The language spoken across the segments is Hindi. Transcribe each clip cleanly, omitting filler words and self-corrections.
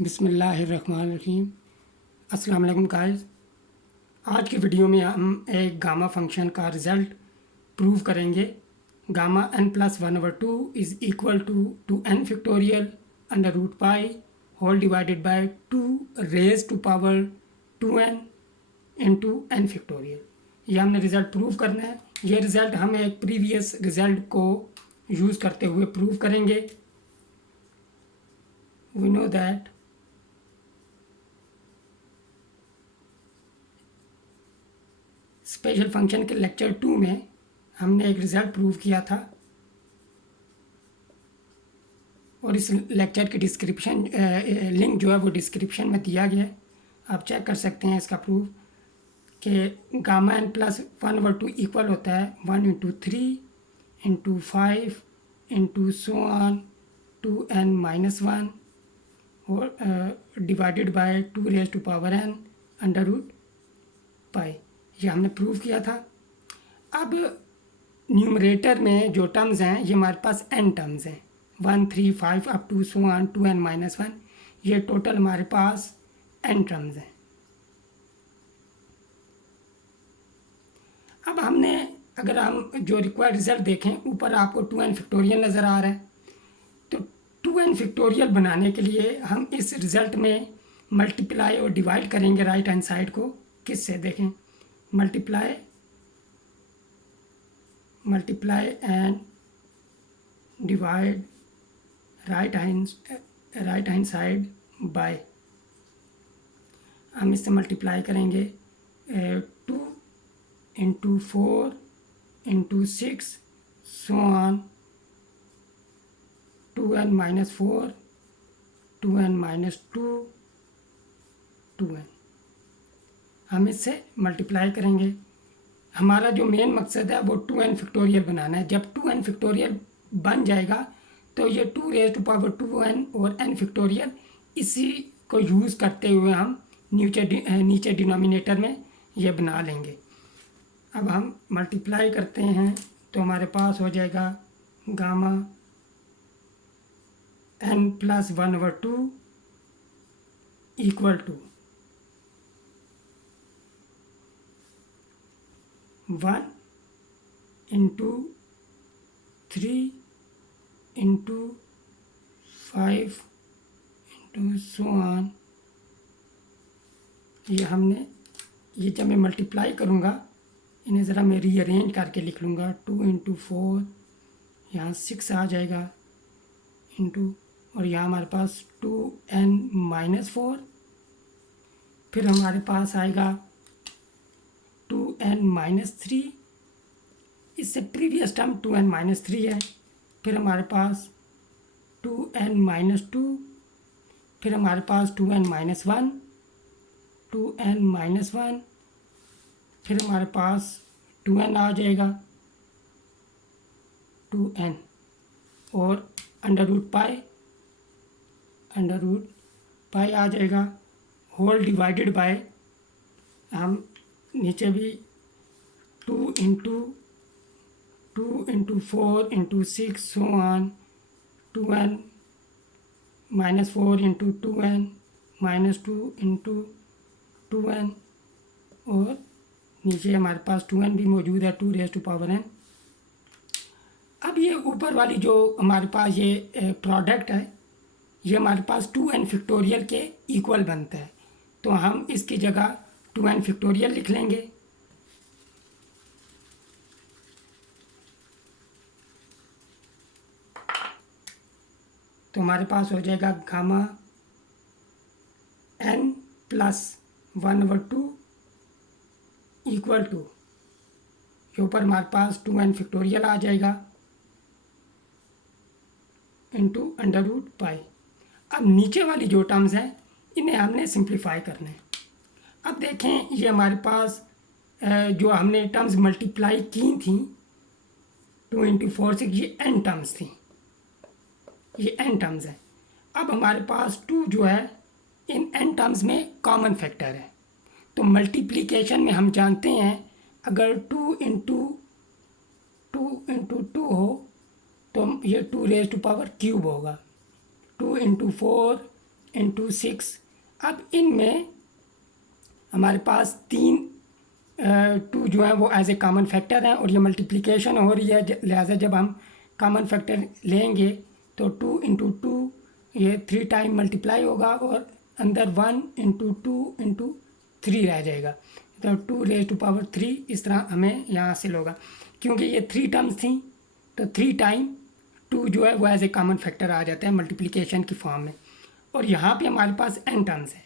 बिस्मिल्लाहिर्रहमानिर्रहीम। अस्सलाम वालेकुम गाइस। आज की वीडियो में हम एक गामा फंक्शन का रिज़ल्ट प्रूव करेंगे। Gamma n+1/2 is equal to n factorial under root pi whole divided by 2 raise to power 2n into n factorial. ये हमने रिज़ल्ट प्रूव करना है। ये रिज़ल्ट हम एक प्रीवियस रिज़ल्ट को यूज़ करते हुए प्रूव करेंगे। We know that special function के लेक्चर 2 में हमने एक रिज़ल्ट प्रूव किया था और इस लेक्चर की डिस्क्रिप्शन लिंक जो है वो डिस्क्रिप्शन में दिया गया है। आप चेक कर सकते हैं इसका प्रूफ कि गामा n+1/2 इक्वल होता है 1 × 3 × 5 × so on 2n-1 और divided by 2n under root pi. ये हमने प्रूव किया था। अब न्यूमरेटर में जो टर्म्स हैं ये हमारे पास n टर्म्स हैं 1, 3, 5 up to so on 2n-1। ये टोटल हमारे पास n टर्म्स हैं। अब हमने अगर हम जो रिक्वायर्ड रिज़ल्ट देखें, ऊपर आपको 2n फैक्टोरियल नज़र आ रहा है, तो 2n फैक्टोरियल बनाने के लिए हम इस रिज़ल्ट में मल्टीप्लाई और डिवाइड करेंगे राइट हैंड साइड को। किससे देखें, multiply and divide right hand side by. हम इससे मल्टीप्लाई करेंगे 2 × 4 × 6 so on 2n-4 2n-2 2n। हम इससे मल्टीप्लाई करेंगे। हमारा जो मेन मकसद है वो 2n फैक्टोरियल बनाना है। जब 2n फैक्टोरियल बन जाएगा तो ये 2n और n फैक्टोरियल इसी को यूज़ करते हुए हम नीचे डिनोमिनेटर में ये बना लेंगे। अब हम मल्टीप्लाई करते हैं तो हमारे पास हो जाएगा gamma n+1/2 equal to 1 × 3 × 5 × so on। ये जब मैं मल्टीप्लाई करूँगा, इन्हें ज़रा मैं रीअरेंज करके लिख लूँगा। 2 × 4 यहाँ 6 आ जाएगा इंटू, और यहाँ हमारे पास 2n-4। फिर हमारे पास आएगा 2n-3। इससे प्रीवियस टर्म 2n-3 है। फिर हमारे पास 2n-2। फिर हमारे पास 2n-1 2n-1। फिर हमारे पास 2n आ जाएगा 2n और अंडर रूट पाई आ जाएगा होल डिवाइडेड बाय, हम नीचे भी 2 × 4 × 6 so on 2n-4 × 2n-2 × 2n, और नीचे हमारे पास 2n भी मौजूद है 2n। अब ये ऊपर वाली जो हमारे पास ये प्रोडक्ट है, ये हमारे पास 2n फैक्टोरियल के इक्वल बनता है। तो हम इसकी जगह 2n फैक्टोरियल लिख लेंगे। तो हमारे पास हो जाएगा गामा n+1/2 इक्वल टू, के ऊपर हमारे पास 2n फैक्टोरियल आ जाएगा इंटू अंडर रूट पाई। अब नीचे वाली जो टर्म्स हैं इन्हें हमने सिंप्लीफाई करना है। अब देखें, ये हमारे पास जो हमने टर्म्स मल्टीप्लाई की थी 2 × 4 6, ये n टर्म्स थी, ये n टर्म्स हैं। अब हमारे पास 2 जो है इन n टर्म्स में कॉमन फैक्टर है। तो मल्टीप्लिकेशन में हम जानते हैं अगर 2 × 2 हो तो ये 2 रेज़ टू पावर क्यूब होगा। 2 × 4 इंटू 6। अब इनमें हमारे पास 2 जो है वो एज ए कॉमन फैक्टर हैं और ये मल्टीप्लिकेशन हो रही है, लिहाजा जब हम कॉमन फैक्टर लेंगे तो 2 इंटू 2 ये 3 टाइम मल्टीप्लाई होगा और अंदर 1 इंटू 2 इंटू 3 रह जाएगा। तो 2⁻³ इस तरह हमें यहाँ हासिल होगा। क्योंकि ये 3 टर्म्स थी तो 3 टाइम 2 जो है वो एज ए कॉमन फैक्टर आ जाता है मल्टीप्लिकेशन की फॉर्म में। और यहाँ पे हमारे पास n टर्म्स है।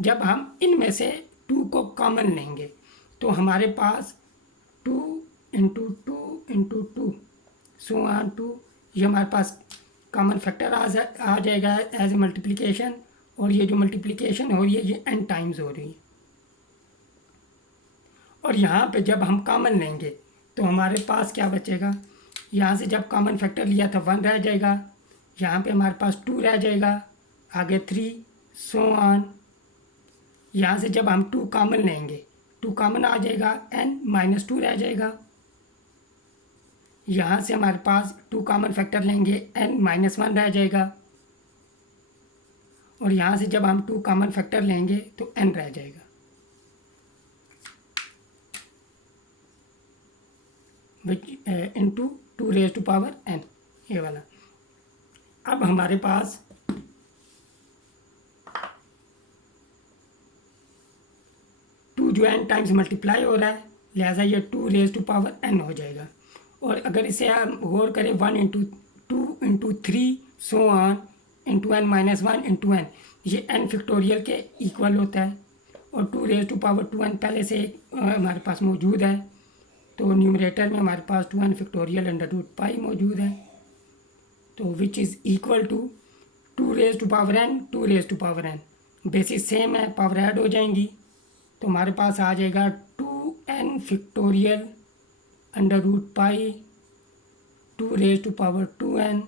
जब हम इनमें से 2 को कॉमन लेंगे तो हमारे पास 2 इंटू 2 इंटू 2 सो ऑन 2 ये हमारे पास कॉमन फैक्टर आ जाएगा एज ए मल्टीप्लिकेशन। और ये जो मल्टीप्लिकेशन हो रही है ये n टाइम्स हो रही है। और यहाँ पे जब हम कॉमन लेंगे तो हमारे पास क्या बचेगा, यहाँ से जब कॉमन फैक्टर लिया था 1 रह जाएगा, यहाँ पे हमारे पास 2 रह जाएगा, आगे 3 सो ऑन। यहाँ से जब हम 2 कॉमन लेंगे 2 कॉमन आ जाएगा, n-2 रह जाएगा। यहाँ से हमारे पास 2 कॉमन फैक्टर लेंगे n-1 रह जाएगा। और यहाँ से जब हम 2 कॉमन फैक्टर लेंगे तो n रह जाएगा। विच इंटू 2⁻n ये वाला। अब हमारे पास जो n टाइम्स मल्टीप्लाई हो रहा है, लिहाजा ये 2⁻n हो जाएगा। और अगर इसे हम गौर करें 1 into 2 into 3 so on into n-1 into n, ये n फैक्टोरियल के इक्वल होता है। और 2⁻2n पहले से हमारे पास मौजूद है, तो न्यूमरेटर में हमारे पास 2n फैक्टोरियल √π मौजूद है। तो which is equal to 2⁻n basis same है, पावर ऐड हो जाएंगी तो हमारे पास आ जाएगा 2n factorial √π 2⁻2n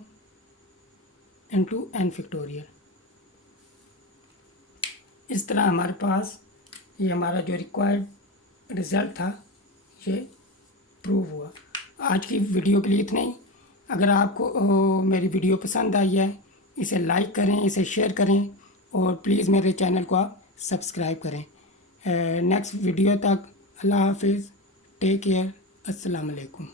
into n factorial. इस तरह हमारे पास ये हमारा जो रिक्वायर्ड रिज़ल्ट था ये प्रूव हुआ। आज की वीडियो के लिए इतना ही। अगर आपको मेरी वीडियो पसंद आई है इसे लाइक करें, इसे शेयर करें और प्लीज़ मेरे चैनल को आप सब्सक्राइब करें। नेक्स्ट वीडियो तक अल्लाह हाफिज़, टेक केयर, अस्सलाम वालेकुम।